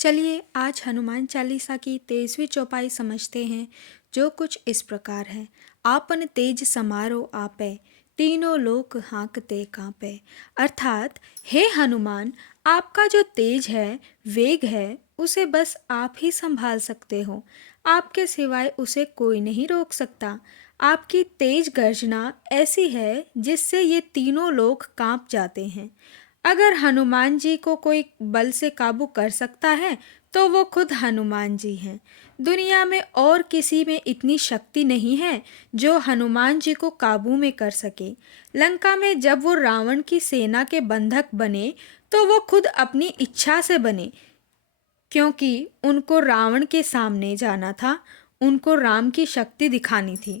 चलिए आज हनुमान चालीसा की 23वीं चौपाई समझते हैं, जो कुछ इस प्रकार है। आपन तेज समारो आपै, तीनों लोक हाँकते कांपै। अर्थात हे हनुमान, आपका जो तेज है, वेग है, उसे बस आप ही संभाल सकते हो। आपके सिवाय उसे कोई नहीं रोक सकता। आपकी तेज गर्जना ऐसी है जिससे ये तीनों लोग कांप जाते हैं। अगर हनुमान जी को कोई बल से काबू कर सकता है तो वो खुद हनुमान जी हैं। दुनिया में और किसी में इतनी शक्ति नहीं है जो हनुमान जी को काबू में कर सके। लंका में जब वो रावण की सेना के बंधक बने तो वो खुद अपनी इच्छा से बने, क्योंकि उनको रावण के सामने जाना था, उनको राम की शक्ति दिखानी थी।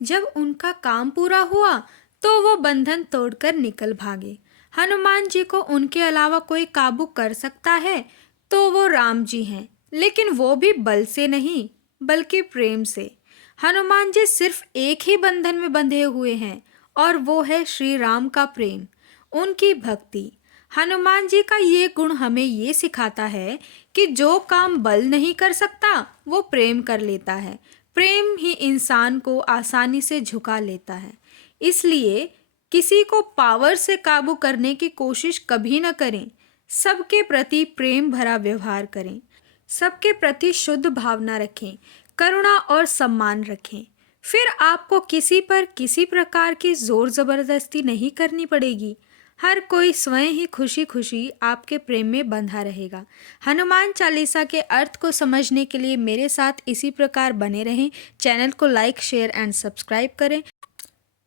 जब उनका काम पूरा हुआ तो वो बंधन तोड़कर निकल भागे। हनुमान जी को उनके अलावा कोई काबू कर सकता है तो वो राम जी हैं, लेकिन वो भी बल से नहीं बल्कि प्रेम से। हनुमान जी सिर्फ एक ही बंधन में बंधे हुए हैं और वो है श्री राम का प्रेम, उनकी भक्ति। हनुमान जी का ये गुण हमें ये सिखाता है कि जो काम बल नहीं कर सकता वो प्रेम कर लेता है। प्रेम ही इंसान को आसानी से झुका लेता है। इसलिए किसी को पावर से काबू करने की कोशिश कभी न करें। सबके प्रति प्रेम भरा व्यवहार करें, सबके प्रति शुद्ध भावना रखें, करुणा और सम्मान रखें। फिर आपको किसी पर किसी प्रकार की जोर जबरदस्ती नहीं करनी पड़ेगी। हर कोई स्वयं ही खुशी खुशी आपके प्रेम में बंधा रहेगा। हनुमान चालीसा के अर्थ को समझने के लिए मेरे साथ इसी प्रकार बने रहें। चैनल को लाइक, शेयर एंड सब्सक्राइब करें।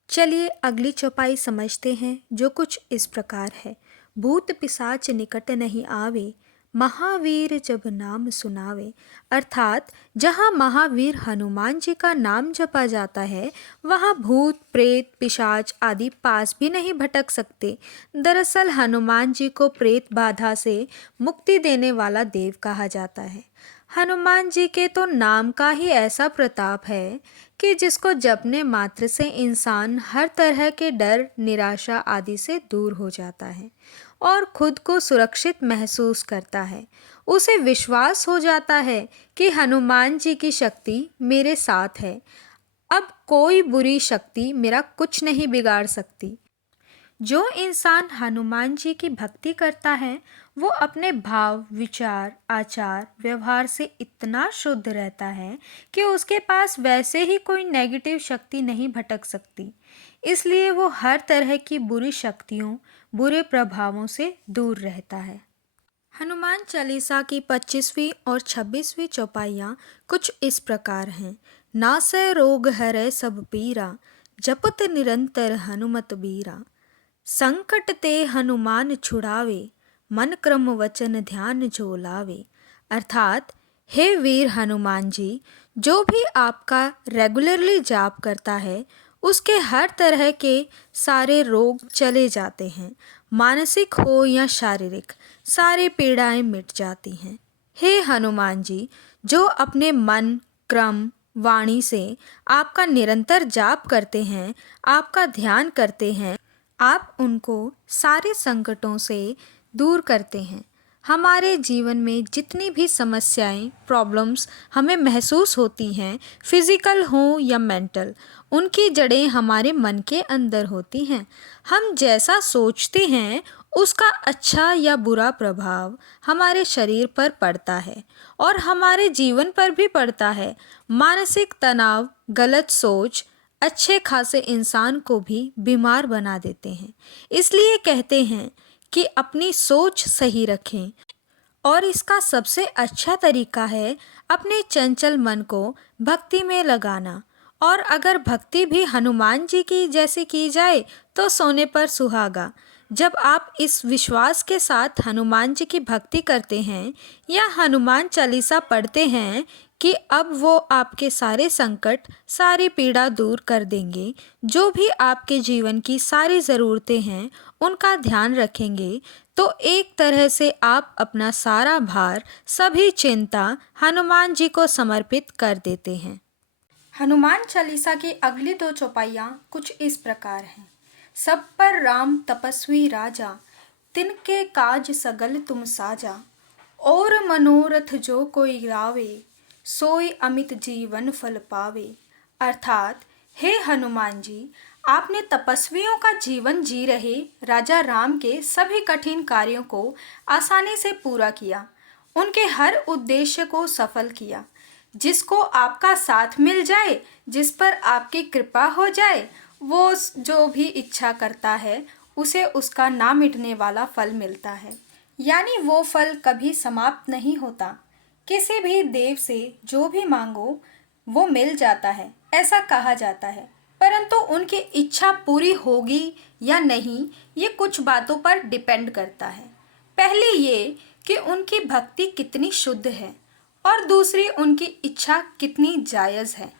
चलिए अगली चौपाई समझते हैं, जो कुछ इस प्रकार है। भूत पिशाच निकट नहीं आवे, महावीर जब नाम सुनावे। अर्थात जहाँ महावीर हनुमान जी का नाम जपा जाता है वहाँ भूत प्रेत पिशाच आदि पास भी नहीं भटक सकते। दरअसल हनुमान जी को प्रेत बाधा से मुक्ति देने वाला देव कहा जाता है। हनुमान जी के तो नाम का ही ऐसा प्रताप है कि जिसको जपने मात्र से इंसान हर तरह के डर, निराशा आदि से दूर हो जाता है और खुद को सुरक्षित महसूस करता है। उसे विश्वास हो जाता है कि हनुमान जी की शक्ति मेरे साथ है, अब कोई बुरी शक्ति मेरा कुछ नहीं बिगाड़ सकती। जो इंसान हनुमान जी की भक्ति करता है वो अपने भाव, विचार, आचार, व्यवहार से इतना शुद्ध रहता है कि उसके पास वैसे ही कोई नेगेटिव शक्ति नहीं भटक सकती। इसलिए वो हर तरह की बुरी शक्तियों, बुरे प्रभावों से दूर रहता है। हनुमान चालीसा की 25वीं और 26वीं चौपाइयाँ कुछ इस प्रकार हैं। नासै रोग हरै सब पीरा, जपत निरंतर हनुमत बीरा। संकट ते हनुमान छुड़ावे, मन क्रम वचन ध्यान जो लावे। अर्थात हे वीर हनुमान जी, जो भी आपका रेगुलरली जाप करता है उसके हर तरह के सारे रोग चले जाते हैं। मानसिक हो या शारीरिक, सारी पीड़ाएं मिट जाती हैं। हे हनुमान जी, जो अपने मन, क्रम, वाणी से आपका निरंतर जाप करते हैं, आपका ध्यान करते हैं, आप उनको सारे संकटों से दूर करते हैं। हमारे जीवन में जितनी भी समस्याएं, प्रॉब्लम्स हमें महसूस होती हैं, फिजिकल हो या मेंटल, उनकी जड़ें हमारे मन के अंदर होती हैं। हम जैसा सोचते हैं उसका अच्छा या बुरा प्रभाव हमारे शरीर पर पड़ता है और हमारे जीवन पर भी पड़ता है। मानसिक तनाव, गलत सोच अच्छे खासे इंसान को भी बीमार बना देते हैं। इसलिए कहते हैं कि अपनी सोच सही रखें और इसका सबसे अच्छा तरीका है अपने चंचल मन को भक्ति में लगाना। और अगर भक्ति भी हनुमान जी की जैसी की जाए तो सोने पर सुहागा। जब आप इस विश्वास के साथ हनुमान जी की भक्ति करते हैं या हनुमान चालीसा पढ़ते हैं कि अब वो आपके सारे संकट, सारी पीड़ा दूर कर देंगे, जो भी आपके जीवन की सारी ज़रूरतें हैं उनका ध्यान रखेंगे, तो एक तरह से आप अपना सारा भार, सभी चिंता हनुमान जी को समर्पित कर देते हैं। हनुमान चालीसा की अगली 2 चौपाइयाँ कुछ इस प्रकार हैं। सब पर राम तपस्वी राजा, तिनके काज सगल तुम साजा। और मनोरथ जो कोई लावे, सोई अमित जीवन फल पावे। अर्थात हे हनुमान जी, आपने तपस्वियों का जीवन जी रहे राजा राम के सभी कठिन कार्यों को आसानी से पूरा किया, उनके हर उद्देश्य को सफल किया। जिसको आपका साथ मिल जाए, जिस पर आपकी कृपा हो जाए, वो जो भी इच्छा करता है उसे उसका ना मिटने वाला फल मिलता है। यानी वो फल कभी समाप्त नहीं होता। किसी भी देव से जो भी मांगो वो मिल जाता है, ऐसा कहा जाता है। परंतु उनकी इच्छा पूरी होगी या नहीं, ये कुछ बातों पर डिपेंड करता है। पहली ये कि उनकी भक्ति कितनी शुद्ध है, और दूसरी उनकी इच्छा कितनी जायज़ है।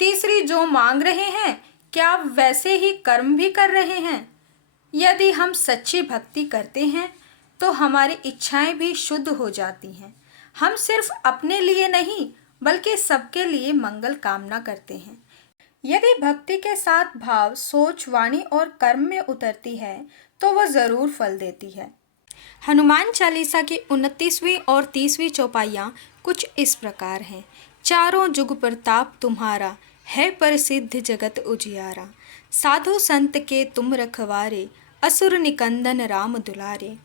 तीसरी जो मांग रहे हैं, क्या वैसे ही कर्म भी कर रहे हैं। यदि हम सच्ची भक्ति करते हैं तो हमारी इच्छाएं भी शुद्ध हो जाती हैं। हम सिर्फ अपने लिए नहीं बल्कि सबके लिए मंगल कामना करते हैं। यदि भक्ति के साथ भाव, सोच, वाणी और कर्म में उतरती है तो वह ज़रूर फल देती है। हनुमान चालीसा की 29वीं और 30वीं चौपाइयाँ कुछ इस प्रकार हैं। चारों जुग प्रताप तुम्हारा, है प्रसिद्ध जगत उजियारा। साधु संत के तुम रखवारे, असुर निकंदन राम दुलारे।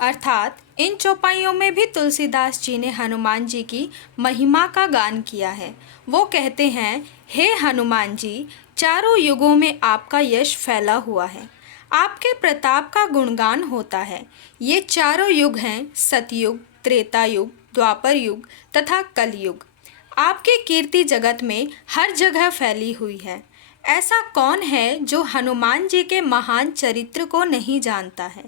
अर्थात इन चौपाइयों में भी तुलसीदास जी ने हनुमान जी की महिमा का गान किया है। वो कहते हैं, हे हनुमान जी, चारों युगों में आपका यश फैला हुआ है, आपके प्रताप का गुणगान होता है। ये चारों युग हैं, सतयुग, त्रेता युग, द्वापर युग तथा कलयुग। आपकी कीर्ति जगत में हर जगह फैली हुई है। ऐसा कौन है जो हनुमान जी के महान चरित्र को नहीं जानता है।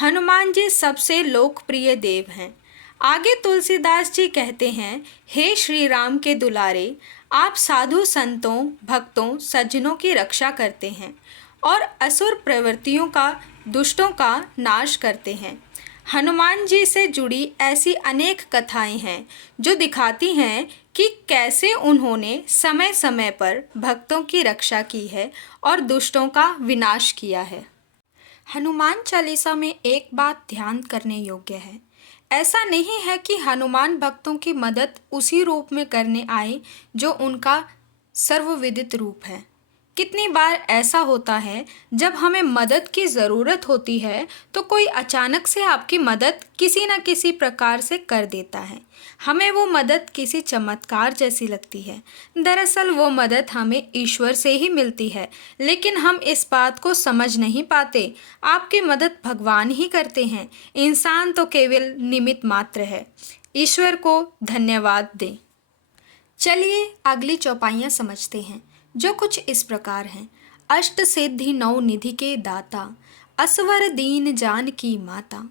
हनुमान जी सबसे लोकप्रिय देव हैं। आगे तुलसीदास जी कहते हैं, हे श्री राम के दुलारे, आप साधु संतों, भक्तों, सज्जनों की रक्षा करते हैं और असुर प्रवृत्तियों का, दुष्टों का नाश करते हैं। हनुमान जी से जुड़ी ऐसी अनेक कथाएं हैं जो दिखाती हैं कि कैसे उन्होंने समय समय पर भक्तों की रक्षा की है और दुष्टों का विनाश किया है। हनुमान चालीसा में एक बात ध्यान करने योग्य है। ऐसा नहीं है कि हनुमान भक्तों की मदद उसी रूप में करने आए जो उनका सर्वविदित रूप है। कितनी बार ऐसा होता है जब हमें मदद की ज़रूरत होती है तो कोई अचानक से आपकी मदद किसी न किसी प्रकार से कर देता है। हमें वो मदद किसी चमत्कार जैसी लगती है। दरअसल वो मदद हमें ईश्वर से ही मिलती है, लेकिन हम इस बात को समझ नहीं पाते। आपकी मदद भगवान ही करते हैं, इंसान तो केवल निमित्त मात्र है। ईश्वर को धन्यवाद दें। चलिए अगली चौपाइयाँ समझते हैं, जो कुछ इस प्रकार हैं। अष्ट सिद्धि नौ निधि के दाता, असवर दीन जान की माता।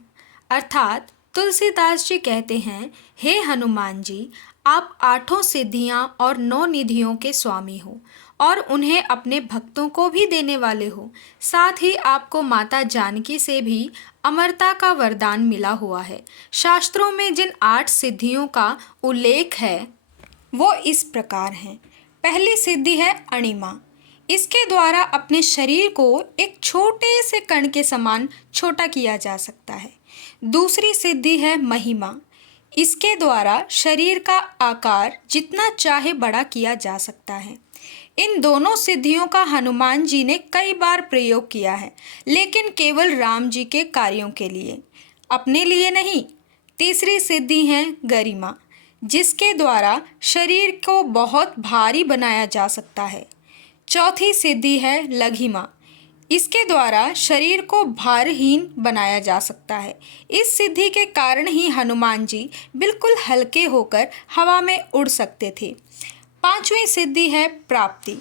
अर्थात तुलसीदास जी कहते हैं, हे हनुमान जी, आप आठों सिद्धियां और 9 निधियों के स्वामी हो और उन्हें अपने भक्तों को भी देने वाले हो। साथ ही आपको माता जानकी से भी अमरता का वरदान मिला हुआ है। शास्त्रों में जिन 8 सिद्धियों का उल्लेख है वो इस प्रकार हैं। पहली सिद्धि है अणिमा। इसके द्वारा अपने शरीर को एक छोटे से कण के समान छोटा किया जा सकता है। दूसरी सिद्धि है महिमा। इसके द्वारा शरीर का आकार जितना चाहे बड़ा किया जा सकता है। इन दोनों सिद्धियों का हनुमान जी ने कई बार प्रयोग किया है, लेकिन केवल राम जी के कार्यों के लिए, अपने लिए नहीं। तीसरी सिद्धि है गरिमा, जिसके द्वारा शरीर को बहुत भारी बनाया जा सकता है। चौथी सिद्धि है लघिमा। इसके द्वारा शरीर को भारहीन बनाया जा सकता है। इस सिद्धि के कारण ही हनुमान जी बिल्कुल हल्के होकर हवा में उड़ सकते थे। पांचवी सिद्धि है प्राप्ति।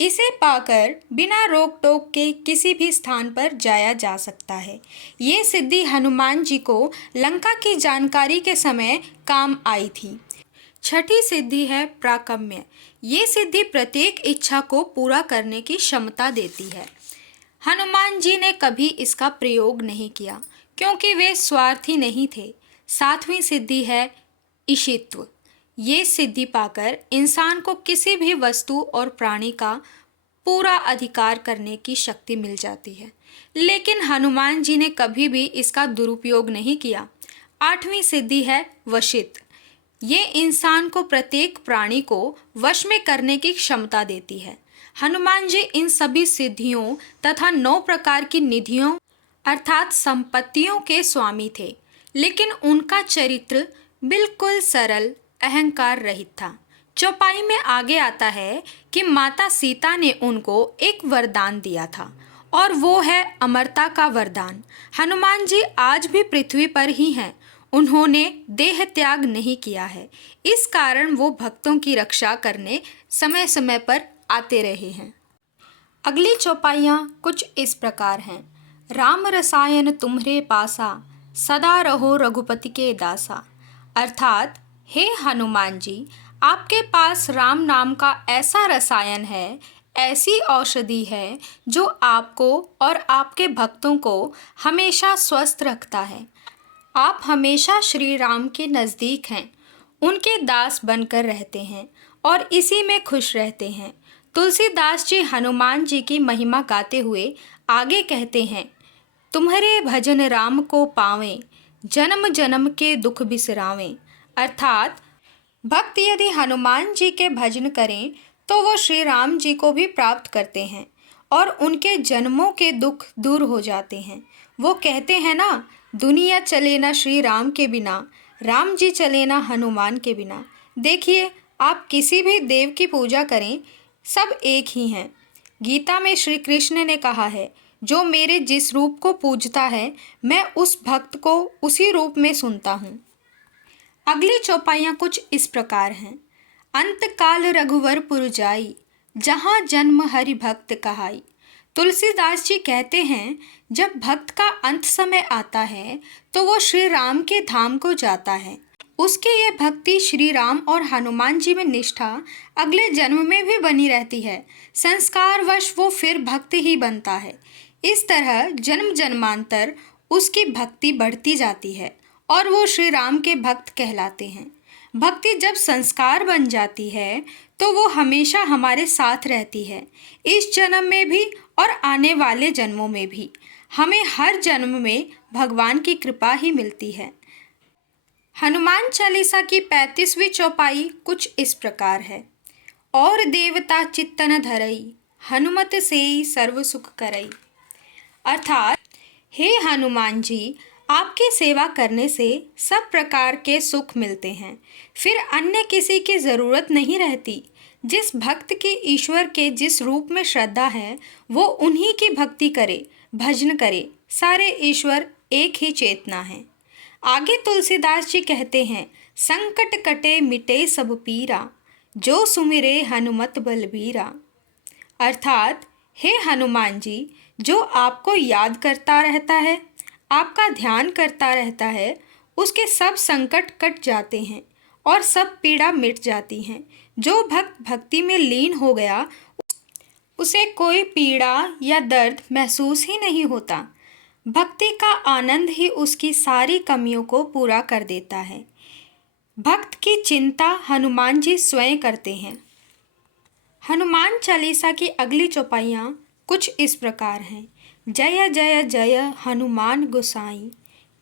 इसे पाकर बिना रोक टोक के किसी भी स्थान पर जाया जा सकता है। ये सिद्धि हनुमान जी को लंका की जानकारी के समय काम आई थी। छठी सिद्धि है प्राकम्य। ये सिद्धि प्रत्येक इच्छा को पूरा करने की क्षमता देती है। हनुमान जी ने कभी इसका प्रयोग नहीं किया क्योंकि वे स्वार्थी नहीं थे। सातवीं सिद्धि है ईशित्व। ये सिद्धि पाकर इंसान को किसी भी वस्तु और प्राणी का पूरा अधिकार करने की शक्ति मिल जाती है, लेकिन हनुमान जी ने कभी भी इसका दुरुपयोग नहीं किया। 8वीं सिद्धि है वशित। ये इंसान को प्रत्येक प्राणी को वश में करने की क्षमता देती है। हनुमान जी इन सभी सिद्धियों तथा 9 प्रकार की निधियों अर्थात संपत्तियों के स्वामी थे, लेकिन उनका चरित्र बिल्कुल सरल, अहंकार रहित था। चौपाई में आगे आता है कि माता सीता ने उनको एक वरदान दिया था और वो है अमरता का वरदान। हनुमान जी आज भी पृथ्वी पर ही हैं। उन्होंने देह त्याग नहीं किया है, इस कारण वो भक्तों की रक्षा करने समय समय पर आते रहे हैं। अगली चौपाइयाँ कुछ इस प्रकार हैं। राम रसायन तुम्हरे पासा, सदा रहो रघुपति के दासा। अर्थात हे हनुमान जी, आपके पास राम नाम का ऐसा रसायन है, ऐसी औषधि है जो आपको और आपके भक्तों को हमेशा स्वस्थ रखता है। आप हमेशा श्री राम के नज़दीक हैं, उनके दास बनकर रहते हैं और इसी में खुश रहते हैं। तुलसीदास जी हनुमान जी की महिमा गाते हुए आगे कहते हैं, तुम्हारे भजन राम को पावें, जन्म जन्म के दुख बिसरावें। अर्थात भक्त यदि हनुमान जी के भजन करें तो वो श्री राम जी को भी प्राप्त करते हैं और उनके जन्मों के दुख दूर हो जाते हैं। वो कहते हैं ना, दुनिया चले ना श्री राम के बिना, राम जी चले ना हनुमान के बिना। देखिए, आप किसी भी देव की पूजा करें, सब एक ही हैं। गीता में श्री कृष्ण ने कहा है, जो मेरे जिस रूप को पूजता है, मैं उस भक्त को उसी रूप में सुनता हूँ। अगली चौपाइयाँ कुछ इस प्रकार हैं। अंत काल रघुवरपुर जाई, जहाँ जन्म हरि भक्त कहाई। तुलसीदास जी कहते हैं, जब भक्त का अंत समय आता है तो वो श्री राम के धाम को जाता है। उसकी ये भक्ति श्री राम और हनुमान जी में निष्ठा अगले जन्म में भी बनी रहती है। संस्कारवश वो फिर भक्त ही बनता है। इस तरह जन्म जन्मांतर उसकी भक्ति बढ़ती जाती है और वो श्री राम के भक्त कहलाते हैं। भक्ति जब संस्कार बन जाती है तो वो हमेशा हमारे साथ रहती है, इस जन्म में भी और आने वाले जन्मों में भी। हमें हर जन्म में भगवान की कृपा ही मिलती है। हनुमान चालीसा की 35वीं चौपाई कुछ इस प्रकार है। और देवता चित्तन धरई, हनुमत सेई सर्व सुख करई। अर्थात हे हनुमान जी, आपकी सेवा करने से सब प्रकार के सुख मिलते हैं, फिर अन्य किसी की ज़रूरत नहीं रहती। जिस भक्त की ईश्वर के जिस रूप में श्रद्धा है, वो उन्हीं की भक्ति करे, भजन करे। सारे ईश्वर एक ही चेतना है। आगे तुलसीदास जी कहते हैं, संकट कटे मिटे सब पीरा, जो सुमिरे हनुमत बलबीरा। अर्थात हे हनुमान जी, जो आपको याद करता रहता है, आपका ध्यान करता रहता है, उसके सब संकट कट जाते हैं और सब पीड़ा मिट जाती हैं। जो भक्त भक्ति में लीन हो गया, उसे कोई पीड़ा या दर्द महसूस ही नहीं होता। भक्ति का आनंद ही उसकी सारी कमियों को पूरा कर देता है। भक्त की चिंता हनुमान जी स्वयं करते हैं। हनुमान चालीसा की अगली चौपाइयाँ कुछ इस प्रकार हैं। जय जय जय हनुमान गोसाई,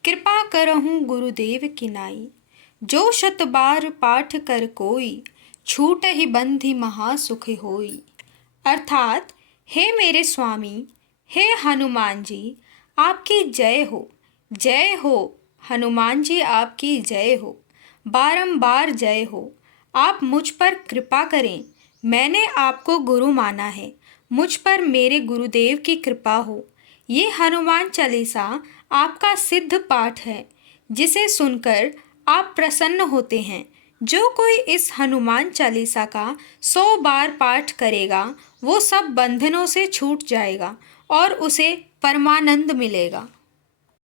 कृपा करहूँ गुरुदेव की नाई। जो शत बार पाठ कर कोई, छूट ही बंधि महासुख होई। अर्थात हे मेरे स्वामी, हे हनुमान जी, आपकी जय हो, जय हो। हनुमान जी आपकी जय हो, बारंबार जय हो। आप मुझ पर कृपा करें, मैंने आपको गुरु माना है, मुझ पर मेरे गुरुदेव की कृपा हो। ये हनुमान चालीसा आपका सिद्ध पाठ है, जिसे सुनकर आप प्रसन्न होते हैं। जो कोई इस हनुमान चालीसा का 100 बार पाठ करेगा, वो सब बंधनों से छूट जाएगा और उसे परमानंद मिलेगा।